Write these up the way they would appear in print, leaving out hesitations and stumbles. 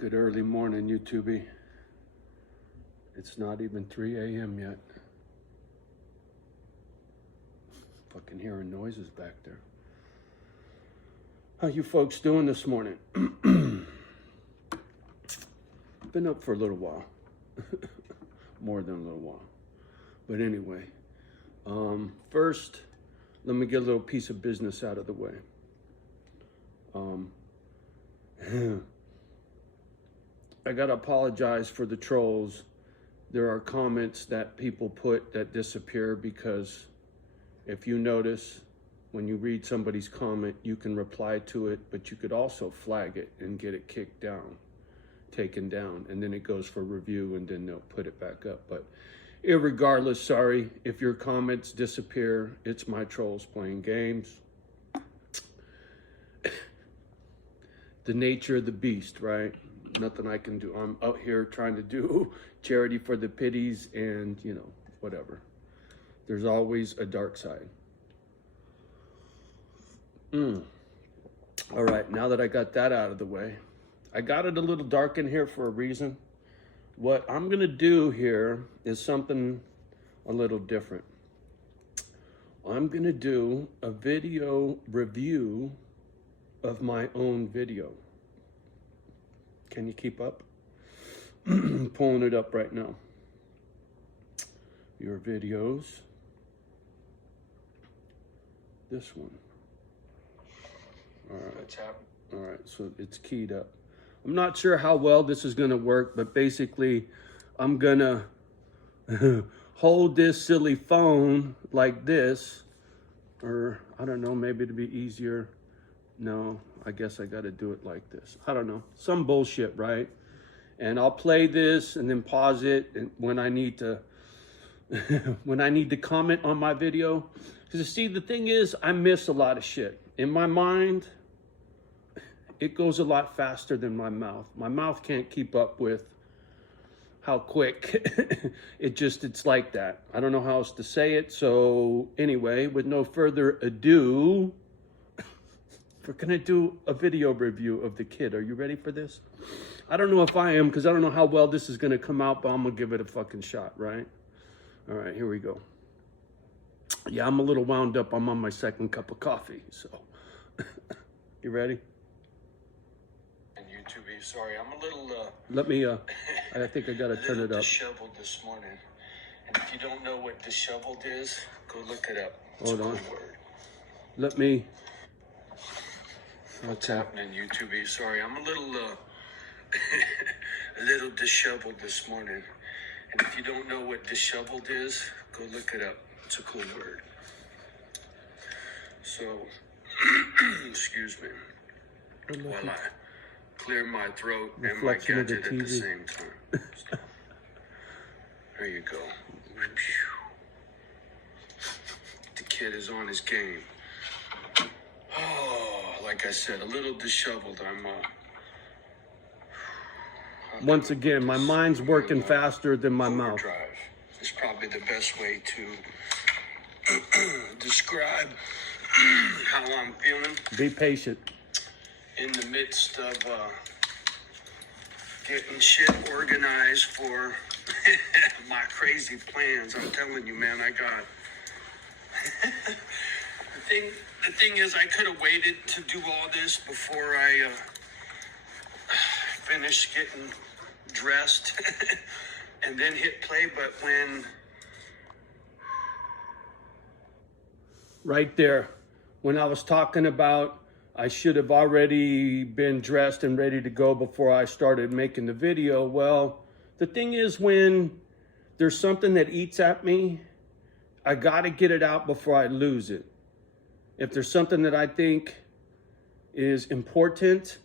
Good early morning, YouTube. It's not even 3 a.m. yet. Fucking hearing noises back there. How you folks doing this morning? Been up for a little while. More than a little while. But anyway, first, let me get a little piece of business out of the way. I gotta apologize for the trolls. There are comments that people put that disappear because if you notice, when you read somebody's comment, you can reply to it, but you could also flag it and get it kicked down, taken down, and then it goes for review and then they'll put it back up. But irregardless, sorry if your comments disappear. It's my trolls playing games. The nature of the beast, right? Nothing I can do. I'm out here trying to do charity for the pitties and, you know, whatever. There's always a dark side. All right, now that I got that out of the way, I got it a little dark in here for a reason. What I'm gonna do here is something a little different. I'm gonna do a video review of my own video. Can you keep up? Pulling it up right now. Your videos. This one. All right. All right, so it's keyed up. I'm not sure how well this is gonna work, but basically I'm gonna hold this silly phone like this, or I don't know, maybe it'd be easier. No, I guess I gotta do it like this. I don't know, some bullshit, right? And I'll play this and then pause it and when I need to, when I need to comment on my video. Because see, the thing is, I miss a lot of shit. In my mind, it goes a lot faster than my mouth. My mouth can't keep up with how quick it's like that. I don't know how else to say it. So anyway, with no further ado, we're gonna do a video review of The Kid. Are you ready for this? I don't know if I am, because I don't know how well this is gonna come out, but I'm gonna give it a fucking shot, right? All right, here we go. Yeah, I'm a little wound up. I'm on my second cup of coffee, so. You ready? And YouTube, sorry, I'm a little, Let me, I think I gotta turn it up. Disheveled this morning. And if you don't know what disheveled is, go look it up. It's Hold on. Word. Let me. What's happening, YouTube? Sorry, I'm a little, a little disheveled this morning. And if you don't know what disheveled is, go look it up. It's a cool word. So, excuse me, while I clear my throat and my gadget at the same time. So, there you go. The kid is on his game. Oh, like I said, a little disheveled. Once again, my mind's working faster than my mouth. Is probably the best way to describe how I'm feeling. Be patient. In the midst of getting shit organized for my crazy plans. I'm telling you, man, I got... The thing is, I could have waited to do all this before I finished getting dressed and then hit play, but when... Right there, when I was talking about I should have already been dressed and ready to go before I started making the video. Well, the thing is, when there's something that eats at me, I gotta get it out before I lose it. If there's something that I think is important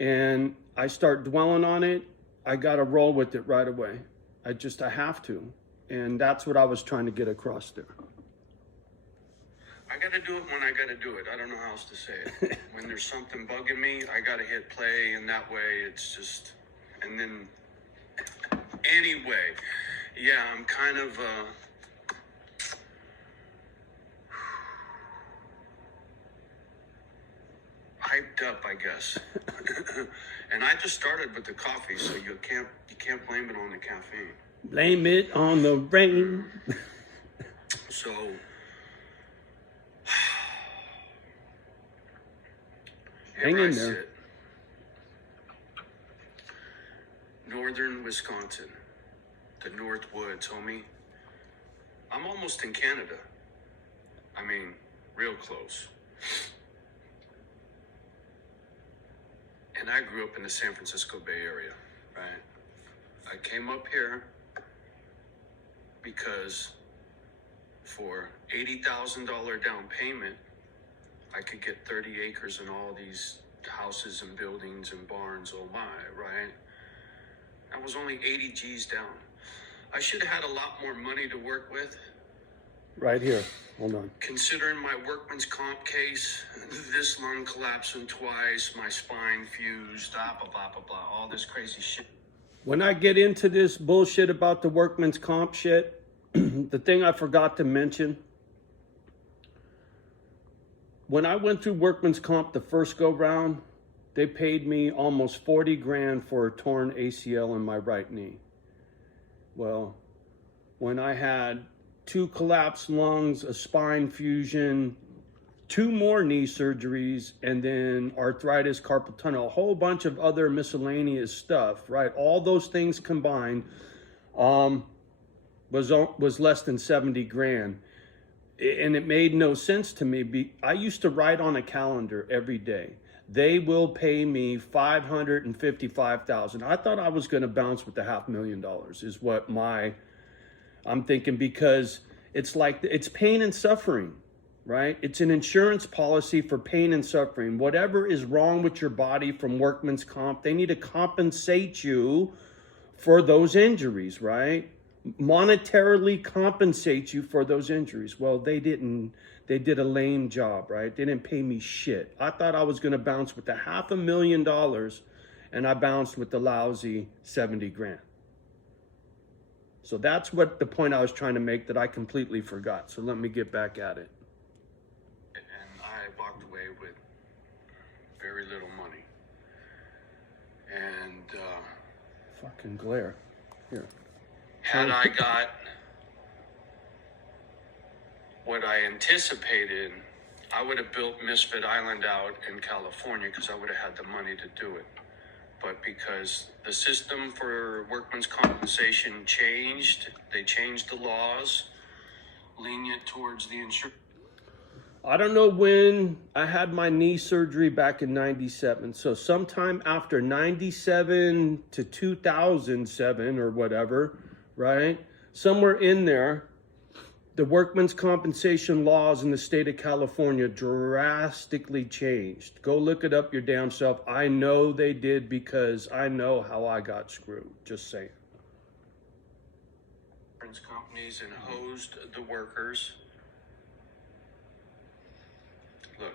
and I start dwelling on it, I gotta roll with it right away. I have to. And that's what I was trying to get across there. I gotta do it when I gotta do it. I don't know how else to say it. When there's something bugging me, I gotta hit play, and that way it's just, and then, anyway, yeah, I'm kind of, hyped up, I guess. And And I just started with the coffee, so you can't blame it on the caffeine. Blame it on the rain. So hang in there. Northern Wisconsin, the North Woods, homie. I'm almost in Canada. I mean, real close. And I grew up in the San Francisco Bay Area, right? I came up here because for $80,000 down payment, I could get 30 acres and all these houses and buildings and barns, oh my, right? I was only 80 G's down. I should have had a lot more money to work with. Right here, hold on. Considering my workman's comp case, this lung collapsing twice, my spine fused, blah, blah, blah, blah, blah, all this crazy shit. When I get into this bullshit about the workman's comp shit, the thing I forgot to mention, when I went through workman's comp the first go round, they paid me almost 40 grand for a torn ACL in my right knee. Well, when I had 2 collapsed lungs, a spine fusion, 2 more knee surgeries, and then arthritis, carpal tunnel, a whole bunch of other miscellaneous stuff, right? All those things combined was less than 70 grand. And it made no sense to me. I used to write on a calendar every day, they will pay me $555,000. I thought I was going to bounce with the $500,000 is what I'm thinking, because it's like, it's pain and suffering, right? It's an insurance policy for pain and suffering. Whatever is wrong with your body from workman's comp, they need to compensate you for those injuries, right? Monetarily compensate you for those injuries. Well, they didn't. They did a lame job, right? They didn't pay me shit. I thought I was going to bounce with the $500,000, and I bounced with the lousy 70 grand. So that's what the point I was trying to make that I completely forgot. So let me get back at it. And I walked away with very little money. And fucking glare. Here. Had I got what I anticipated, I would have built Misfit Island out in California because I would have had the money to do it. But because the system for workman's compensation changed, they changed the laws, lenient towards the insurance. I don't know when I had my knee surgery back in 97. So sometime after 97 to 2007 or whatever, right? Somewhere in there, the workman's compensation laws in the state of California drastically changed. Go look it up your damn self. I know they did because I know how I got screwed. Just saying. Insurance companies and hosed the workers. Look,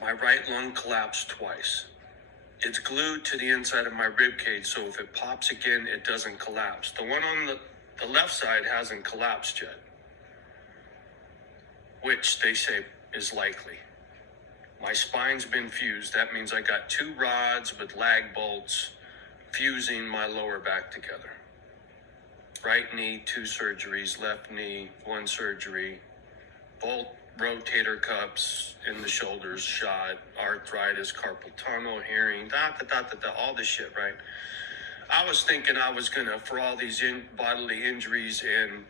my right lung collapsed twice. It's glued to the inside of my rib cage, so if it pops again, it doesn't collapse. The one on the left side hasn't collapsed yet, which they say is likely. My spine's been fused. That means I got 2 rods with lag bolts fusing my lower back together. Right knee, 2 surgeries. Left knee, 1 surgery. Bolt rotator cuffs in the shoulders shot. Arthritis, carpal tunnel, hearing, all this shit, right? I was thinking I was gonna, for all these bodily injuries, and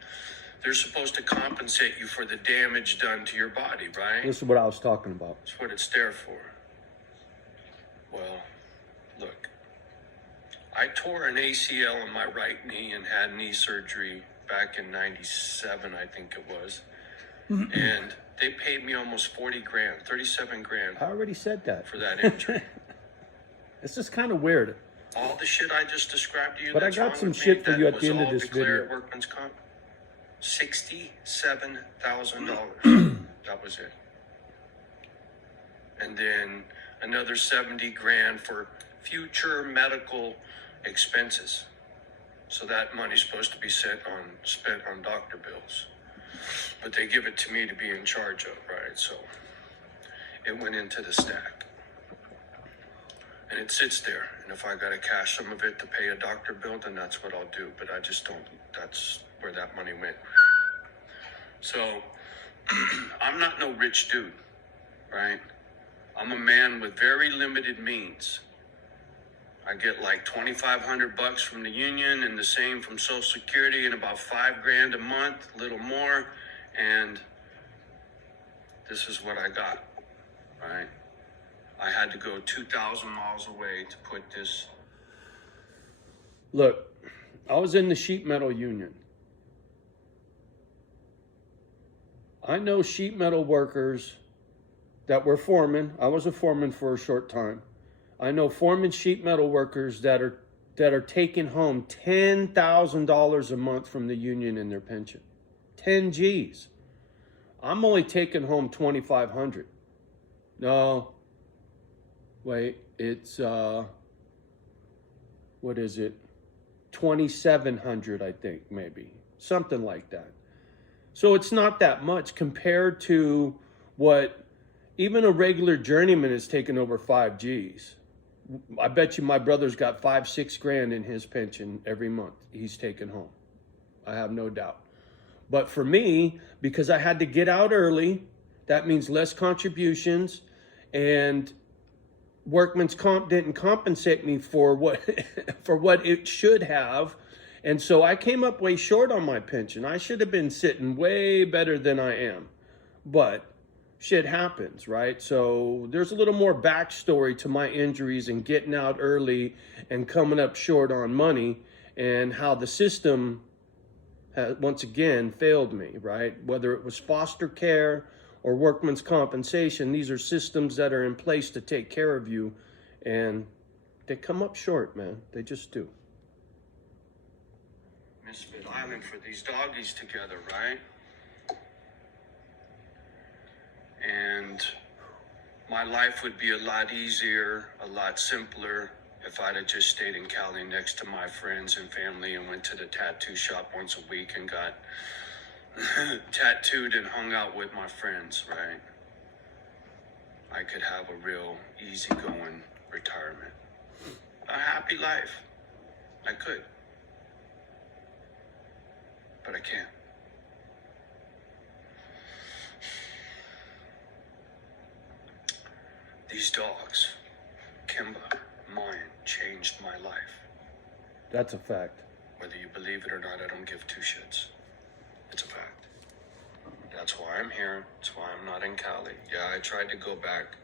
they're supposed to compensate you for the damage done to your body, right? This is what I was talking about. That's what it's there for. Well, look, I tore an ACL in my right knee and had knee surgery back in 97, I think it was. And they paid me almost 40 grand, 37 grand. I already said that. For that injury. It's just kind of weird. All the shit I just described to you, but I got some shit for you at the end of this video. Workman's comp, $67,000. That was it. And then another 70 grand for future medical expenses. So that money's supposed to be spent on doctor bills. But they give it to me to be in charge of, right? So it went into the stack. And it sits there. And if I got to cash some of it to pay a doctor bill, then that's what I'll do. But I just don't, that's where that money went. So I'm not no rich dude, right? I'm a man with very limited means. I get like $2,500 from the union and the same from Social Security and about $5,000 a month, a little more. And this is what I got, right? I had to go 2,000 miles away to put this. Look, I was in the sheet metal union. I know sheet metal workers that were foremen. I was a foreman for a short time. I know foreman sheet metal workers that are taking home $10,000 a month from the union in their pension. 10 G's. I'm only taking home 2,500. No. Wait, it's what is it? 2,700, I think, maybe. Something like that. So it's not that much compared to what even a regular journeyman is taking over 5 G's. I bet you my brother's got $5-6 grand in his pension every month he's taking home. I have no doubt. But for me, because I had to get out early, that means less contributions, and workman's comp didn't compensate me for what for what it should have. And so I came up way short on my pension. I should have been sitting way better than I am. But shit happens, right? So there's a little more backstory to my injuries and getting out early and coming up short on money, and how the system has, once again, failed me, right? Whether it was foster care or workman's compensation, these are systems that are in place to take care of you, and they come up short, man. They just do. Misfit Island for these doggies together, right? And my life would be a lot easier, a lot simpler if I'd have just stayed in Cali next to my friends and family and went to the tattoo shop once a week and got tattooed and hung out with my friends, right? I could have a real easygoing retirement. A happy life. I could. But I can't. These dogs, Kimba, mine, changed my life. That's a fact. Whether you believe it or not, I don't give two shits. It's a fact. That's why I'm here. That's why I'm not in Cali. Yeah, I tried to go back.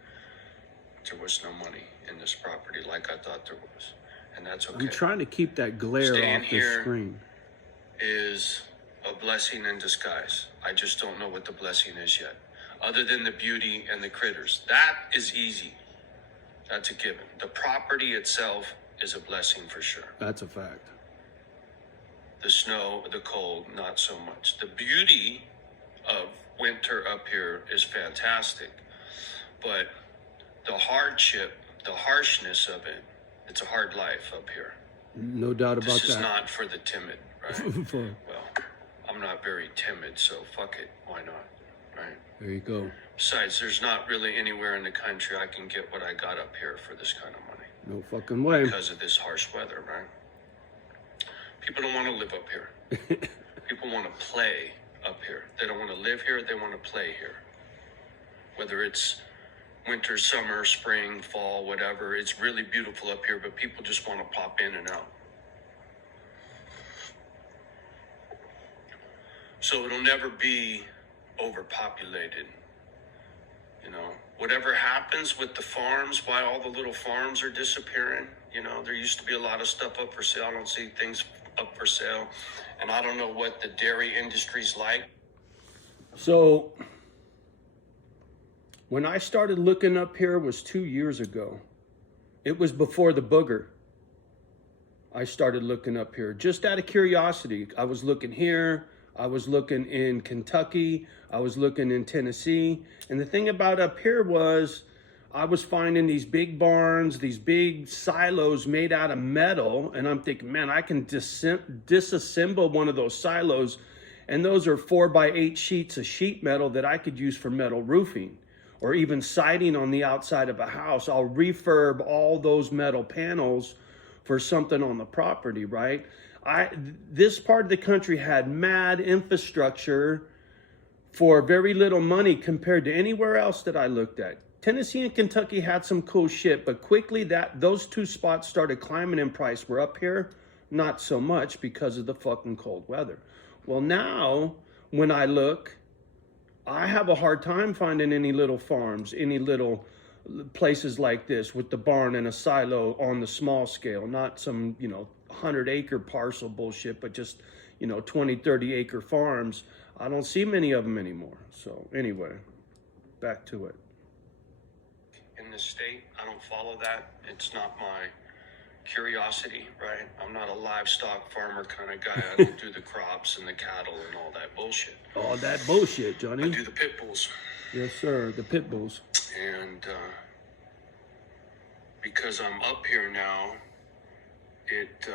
There was no money in this property like I thought there was. And that's okay. I'm trying to keep that glare off the screen. Is a blessing in disguise. I just don't know what the blessing is yet. Other than the beauty and the critters. That is easy. That's a given. The property itself is a blessing for sure. That's a fact. The snow, the cold, not so much. The beauty of winter up here is fantastic. But the hardship, the harshness of it, it's a hard life up here. No doubt about that. This is not for the timid, right? Well, I'm not very timid, so fuck it. Why not? Right? There you go. Besides, there's not really anywhere in the country I can get what I got up here for this kind of money. No fucking way. Because of this harsh weather, right? People don't want to live up here. People want to play up here. They don't want to live here. They want to play here. Whether it's winter, summer, spring, fall, whatever. It's really beautiful up here, but people just want to pop in and out. So it'll never be overpopulated. You know, whatever happens with the farms, why all the little farms are disappearing, you know, there used to be a lot of stuff up for sale. I don't see things up for sale. And I don't know what the dairy industry's like. So when I started looking up here was 2 years ago. It was before the booger. I started looking up here just out of curiosity. I was looking here. I was looking in Kentucky. I was looking in Tennessee. And the thing about up here was I was finding these big barns, these big silos made out of metal. And I'm thinking, man, I can disassemble one of those silos. And those are 4x8 sheets of sheet metal that I could use for metal roofing. or even siding on the outside of a house, I'll refurb all those metal panels for something on the property, right? This part of the country had mad infrastructure for very little money compared to anywhere else that I looked at. Tennessee and Kentucky had some cool shit, but quickly those two spots started climbing in price. We're up here, not so much because of the fucking cold weather. Well, now when I look, I have a hard time finding any little farms, any little places like this with the barn and a silo on the small scale, not some, 100-acre parcel bullshit, but just, 20, 30-acre farms. I don't see many of them anymore. So anyway, back to it. In the state, I don't follow that. It's not my curiosity, right? I'm not a livestock farmer kind of guy. I don't do the crops and the cattle and all that bullshit. All that bullshit, Johnny. I do the pit bulls. Yes, sir, the pit bulls. And because I'm up here now, it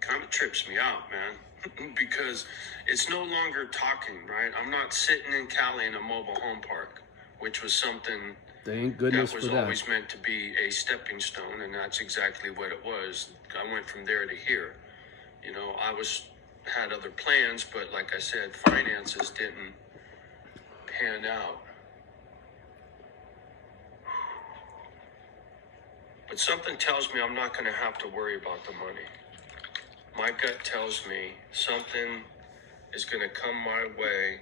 kind of trips me out, man. Because it's no longer talking, right? I'm not sitting in Cali in a mobile home park, which was something thank goodness that was always meant to be a stepping stone, and that's exactly what it was. I went from there to here. I had other plans, but like I said, finances didn't pan out. But something tells me I'm not going to have to worry about the money. My gut tells me something is going to come my way